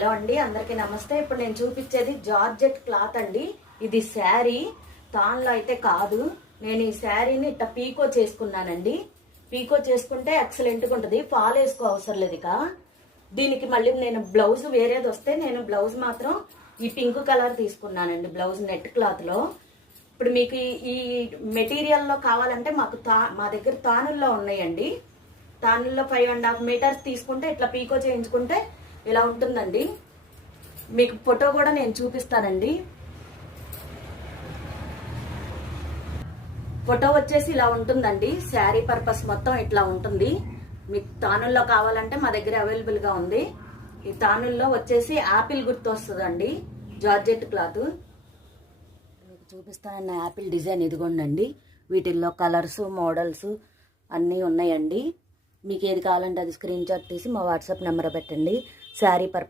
Hello అండి, అందరికీ నమస్తే. ఇప్పుడు నేను చూపించేది జార్జెట్ క్లాత్ అండి. ఇది శారీ, తాన్లో అయితే కాదు. నేను ఈ శారీని ఇట్లా పీకో చేసుకున్నానండి. పీకో చేసుకుంటే ఎక్సలెంట్గా ఉంటుంది. ఫాల్ వేసుకో అవసరం లేదు. ఇక దీనికి మళ్ళీ నేను బ్లౌజ్ వేరేది వస్తే నేను బ్లౌజ్ మాత్రం ఈ పింక్ కలర్ తీసుకున్నానండి. బ్లౌజ్ నెట్ క్లాత్లో. ఇప్పుడు మీకు ఈ మెటీరియల్లో కావాలంటే మా దగ్గర తానుల్లో ఉన్నాయండి. తానుల్లో 5.5 మీటర్స్ తీసుకుంటే ఇట్లా పీకో చేయించుకుంటే ఇలా ఉంటుందండి. మీకు ఫోటో కూడా నేను చూపిస్తానండి. ఫోటో వచ్చేసి ఇలా ఉంటుందండి. శారీ పర్పస్ మొత్తం ఇట్లా ఉంటుంది. మీకు తానుల్లో కావాలంటే మా దగ్గర అవైలబుల్గా ఉంది. ఈ తానుల్లో వచ్చేసి యాపిల్ గుర్తు వస్తుందండి. జార్జెట్ క్లాత్ మీకు చూపిస్తానన్న యాపిల్ డిజైన్ ఇదిగోండి. వీటిల్లో కలర్స్, మోడల్స్ అన్నీ ఉన్నాయండి. మీకు ఏది కావాలంటే అది స్క్రీన్ షాట్ తీసి మా వాట్సాప్ నెంబర్ పెట్టండి. శారీ పర్పస్